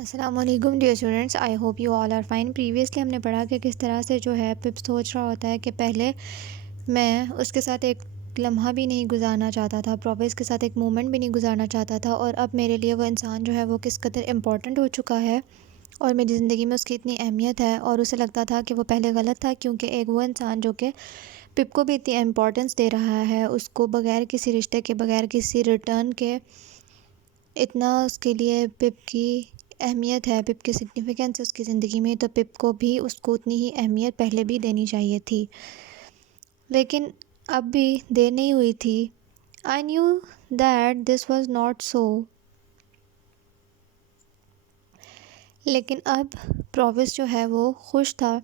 السلام علیکم dear students, I hope you all are fine. Previously ہم نے پڑھا کہ کس طرح سے جو ہے پپ سوچ رہا ہوتا ہے کہ پہلے میں اس کے ساتھ ایک لمحہ بھی نہیں گزارنا چاہتا تھا، پروویس کے ساتھ ایک مومنٹ بھی نہیں گزارنا چاہتا تھا، اور اب میرے لیے وہ انسان جو ہے وہ کس قدر امپورٹنٹ ہو چکا ہے اور میری زندگی میں اس کی اتنی اہمیت ہے۔ اور اسے لگتا تھا کہ وہ پہلے غلط تھا، کیونکہ ایک وہ انسان جو کہ پپ کو بھی اتنی امپورٹنس دے رہا ہے، اس کو بغیر کسی رشتے کے، بغیر کسی ریٹرن کے، اتنا اس کے لیے پپ کی اہمیت ہے، پپ کی سگنیفیکنس اس کی زندگی میں، تو پپ کو بھی اس کو اتنی ہی اہمیت پہلے بھی دینی چاہیے تھی، لیکن اب بھی دیر نہیں ہوئی تھی۔ I knew that this was not so، لیکن اب پرووس جو ہے وہ خوش تھا۔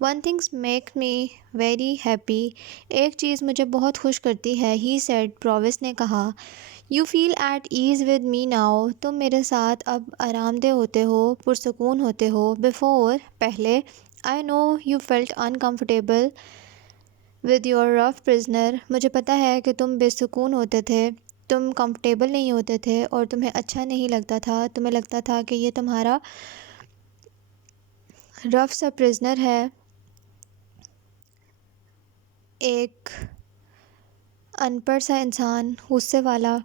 One things make me very happy، ایک چیز مجھے بہت خوش کرتی ہے، he said، پرووس نے کہا، You feel at ease with me now، تم میرے ساتھ اب آرام دہ ہوتے ہو، پرسکون ہوتے ہو۔ Before، پہلے، I know you felt uncomfortable with your rough prisoner، مجھے پتہ ہے کہ تم بے سکون ہوتے تھے، تم کمفرٹیبل نہیں ہوتے تھے اور تمہیں اچھا نہیں لگتا تھا، تمہیں لگتا تھا کہ یہ تمہارا رف سا پرزنر ہے، ایک ان پڑھ سا انسان، غصے والا۔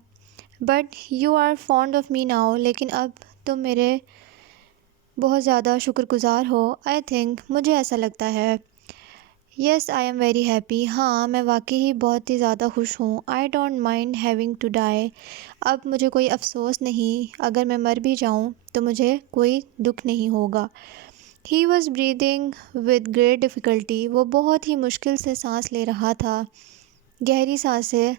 But you are fond of me now, لیکن اب تم میرے بہت زیادہ شکر گزار ہو۔ آئی تھنک، مجھے ایسا لگتا ہے۔ Yes I am very happy, ہاں میں واقعی ہی بہت ہی زیادہ خوش ہوں۔ I don't mind having to die, اب مجھے کوئی افسوس نہیں، اگر میں مر بھی جاؤں تو مجھے کوئی دکھ نہیں ہوگا۔ He was breathing with great difficulty, وہ بہت ہی مشکل سے سانس لے رہا تھا، گہری سانسیں۔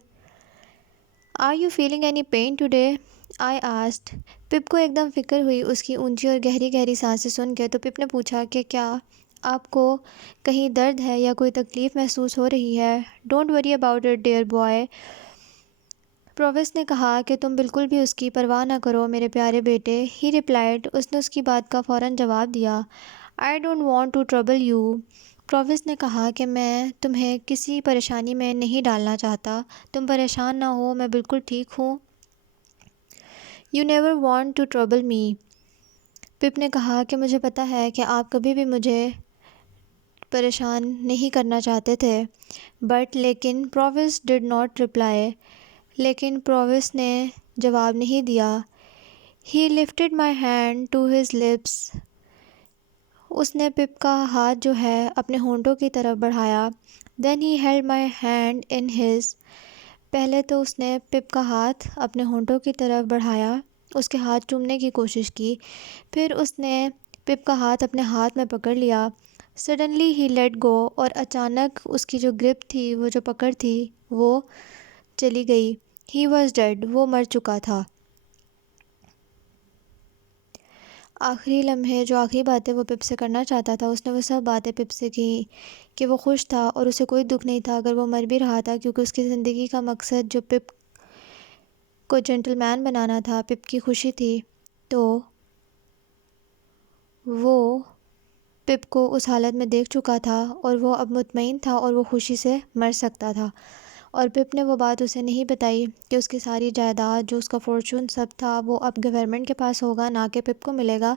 Are you feeling any pain today, I asked, Pip کو ایک دم فکر ہوئی اس کی اونچی اور گہری گہری سانسیں سن کے، تو پپ نے پوچھا کہ کیا آپ کو کہیں درد ہے یا کوئی تکلیف محسوس ہو رہی ہے؟ Don't worry about it dear boy, proves نے کہا کہ تم بالکل بھی اس کی پرواہ نہ کرو میرے پیارے بیٹے۔ ہی ریپلائڈ، اس نے اس کی بات کا فوراً جواب دیا، I don't want to trouble you, پرووس نے کہا کہ میں تمہیں کسی پریشانی میں نہیں ڈالنا چاہتا، تم پریشان نہ ہو، میں بالکل ٹھیک ہوں۔ You never want to trouble me, Pip نے کہا کہ مجھے پتہ ہے کہ آپ کبھی بھی مجھے پریشان نہیں کرنا چاہتے تھے۔ بٹ لیکن پرووس ڈڈ ناٹ ریپلائی، لیکن پرووس نے جواب نہیں دیا۔ He lifted my hand to his lips, اس نے پپ کا ہاتھ جو ہے اپنے ہونٹوں کی طرف بڑھایا۔ Then he held my hand in his, پہلے تو اس نے پپ کا ہاتھ اپنے ہونٹوں کی طرف بڑھایا، اس کے ہاتھ چومنے کی کوشش کی، پھر اس نے پپ کا ہاتھ اپنے ہاتھ میں پکڑ لیا۔ سڈنلی ہی لیٹ گو، اور اچانک اس کی جو گرپ تھی، وہ جو پکڑ تھی، وہ چلی گئی۔ ہی واز ڈیڈ، وہ مر چکا تھا۔ آخری لمحے جو آخری باتیں وہ پپ سے کرنا چاہتا تھا، اس نے وہ سب باتیں پپ سے کی کہ وہ خوش تھا اور اسے کوئی دکھ نہیں تھا اگر وہ مر بھی رہا تھا، کیونکہ اس کی زندگی کا مقصد جو پپ کو جنٹل مین بنانا تھا، پپ کی خوشی تھی، تو وہ پپ کو اس حالت میں دیکھ چکا تھا اور وہ اب مطمئن تھا اور وہ خوشی سے مر سکتا تھا۔ اور پپ نے وہ بات اسے نہیں بتائی کہ اس کی ساری جائیداد، جو اس کا فارچون سب تھا، وہ اب گورنمنٹ کے پاس ہوگا، نہ کہ پپ کو ملے گا،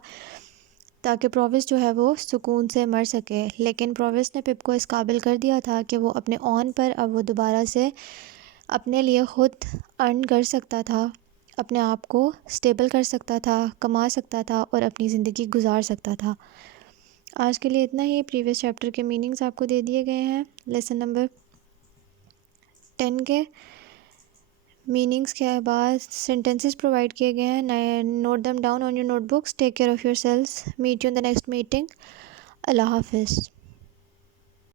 تاکہ پرووس جو ہے وہ سکون سے مر سکے۔ لیکن پرووس نے پپ کو اس قابل کر دیا تھا کہ وہ اپنے اون پر اب وہ دوبارہ سے اپنے لیے خود ارن کر سکتا تھا، اپنے آپ کو سٹیبل کر سکتا تھا، کما سکتا تھا اور اپنی زندگی گزار سکتا تھا۔ آج کے لیے اتنا ہی۔ پریویس چیپٹر کے میننگز آپ کو دے دیے گئے ہیں، لیسن نمبر 10 کے میننگز کے بعد سینٹنسز پرووائڈ کیے گئے ہیں، note them down on your notebooks. Take care of yourselves, meet you in the next meeting, اللہ حافظ۔